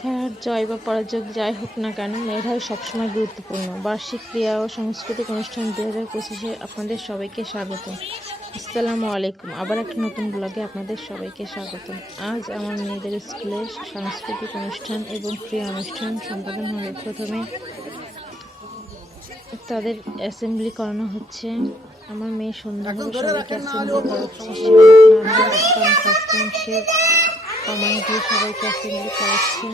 খেলার জয় বা পরাজয় যাই হোক না কেন মেয়েরাই সবসময় গুরুত্বপূর্ণ। বার্ষিক ক্রিয়া ও সাংস্কৃতিক অনুষ্ঠান দু হাজার পঁচিশে আপনাদের সবাইকে স্বাগত। আসসালামু আলাইকুম। আবার একটা নতুন ব্লগে আপনাদের সবাইকে স্বাগত। আজ আমার মেয়েদের স্কুলে সাংস্কৃতিক অনুষ্ঠান এবং ক্রিয়া অনুষ্ঠান সম্পাদন হবে। প্রথমে তাদের অ্যাসেম্বলি করানো হচ্ছে। আমার মেয়ে সন্ধ্যাবেলা সবাইকে অ্যাসেম্বলি করাচ্ছে। সে কমান্ড দিয়ে সবাইকে অ্যাসেম্বলি করাচ্ছে।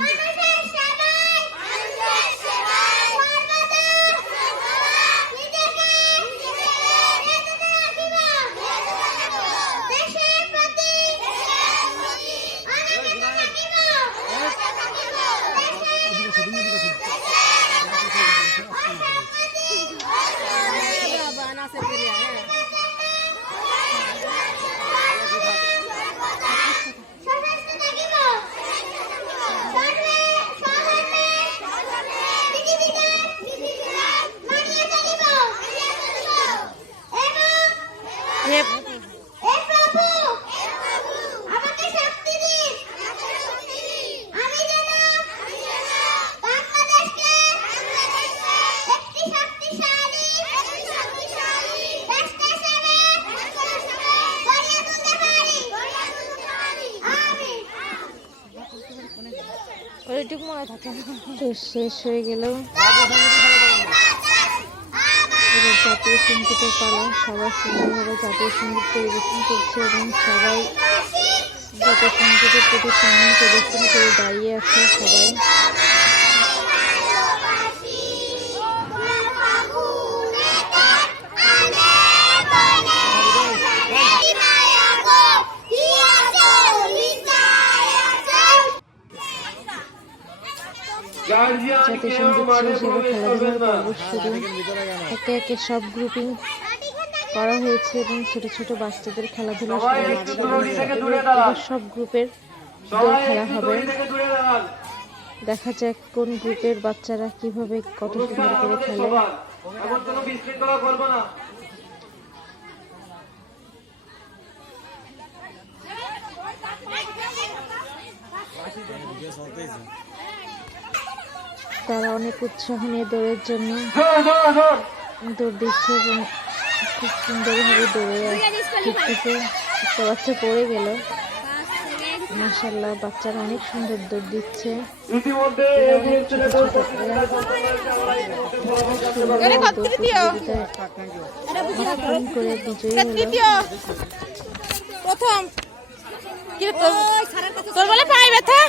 ওইটুকু মনে থাকে তো শেষ হয়ে গেল। জাতীয় সঙ্গীতের পালা। সবাই সুন্দরভাবে জাতীয় সংগীত পরিবেশন করছে এবং সবাই জাতীয় সঙ্গীতের প্রতি সম্মান প্রদর্শন করে দাঁড়িয়ে আছে সবাই। সংগীত শেষ এবার খেলাধুলার পর্ব শুরু একে একে সব গ্রুপিং করা হয়েছে এবং ছোট ছোট বাচ্চাদের খেলাধুলা সব গ্রুপের খেলা হবে। দেখা যাক কোন গ্রুপের বাচ্চারা কীভাবে কত সুন্দর করে খেলে। না। তারা অনেক উৎসাহ নিয়ে দৌড়ের জন্য দৌড় দিচ্ছে এবং খুব সুন্দরভাবে দৌড়ে ফিরতেছে একটা বাচ্চা পড়ে গেল। মাসাল্লাহ বাচ্চারা অনেক সুন্দর দৌড় দিচ্ছে। করে বিজয়ী প্রথম। তোর তোর বলে ব্যথা?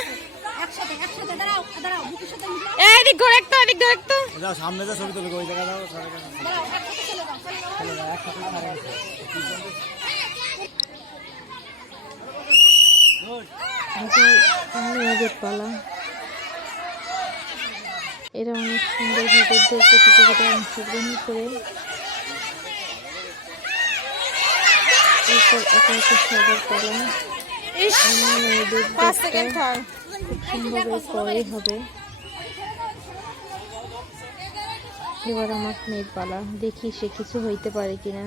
এই দিক ঘুরে একটু এদিক ঘুরে একটু। যাও সামনে যে ছবি তুলবে ওই জায়গা যাও পালা। এরা অনেক সুন্দরভাবে প্রতিযোগিতায় অংশগ্রহণ করে। এরপর একে একে সবার পালা। মেয়েদের পাঁচ সেকেন্ড খুব সুন্দরভাবে পরেই হবে এবার আমার মেয়ের পালা দেখি সে কিছু হইতে পারে কিনা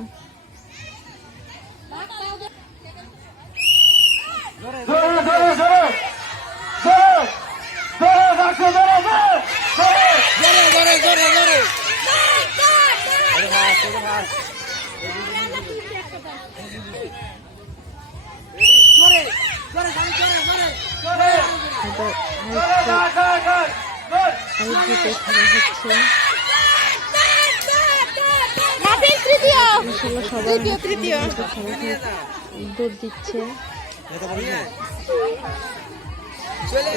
জোরে দিচ্ছে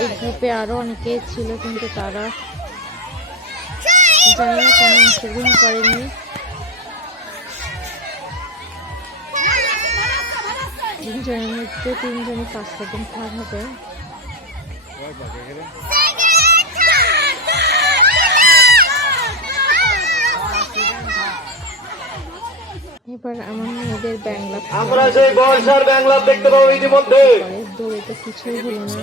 এই গ্রুপে আরও অনেকে ছিল কিন্তু তারা জানি কেন অংশগ্রহণ করেনি। তিনজনের মধ্যে তিনজনই পাঁচ সেকেন্ড থার্ড হবে। এবার আমার মেয়েদের বাংলা আমরা সেই বর্ষার বাংলা দেখতে পাবো ইতিমধ্যে। দৌড়ে তো কিছুই হলো না।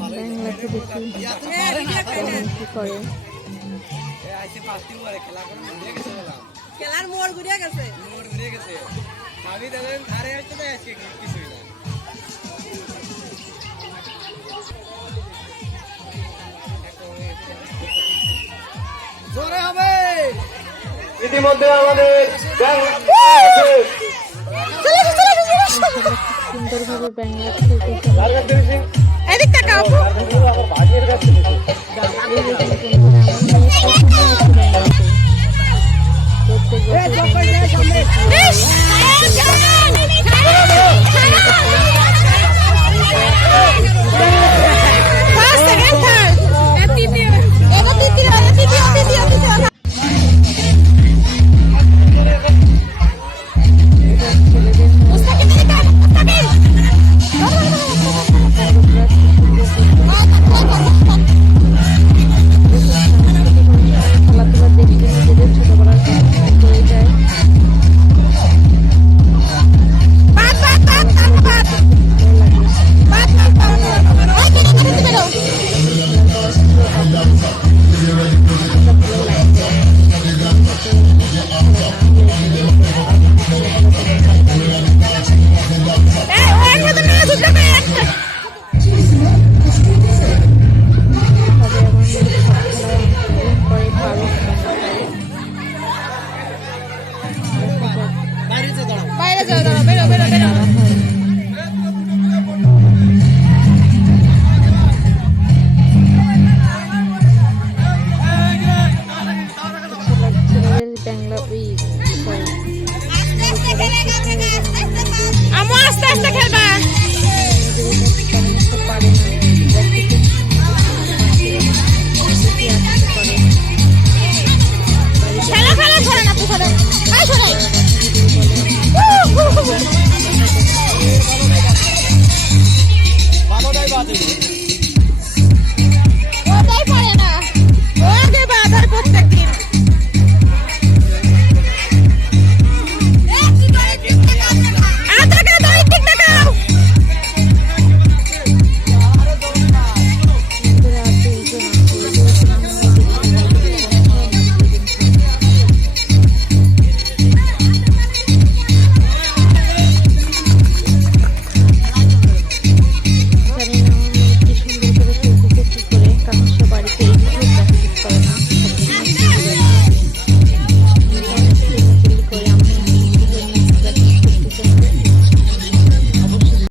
বাংলাতে দেখি কেমন কি করে। খেলার মোড় ঘুরে গেছে। আমি দাদা ধারে আসতে তাই আজকে কিছুই না ইতিমধ্যে আমাদের সুন্দরভাবে ব্যাঙ্গলা এদিক করতে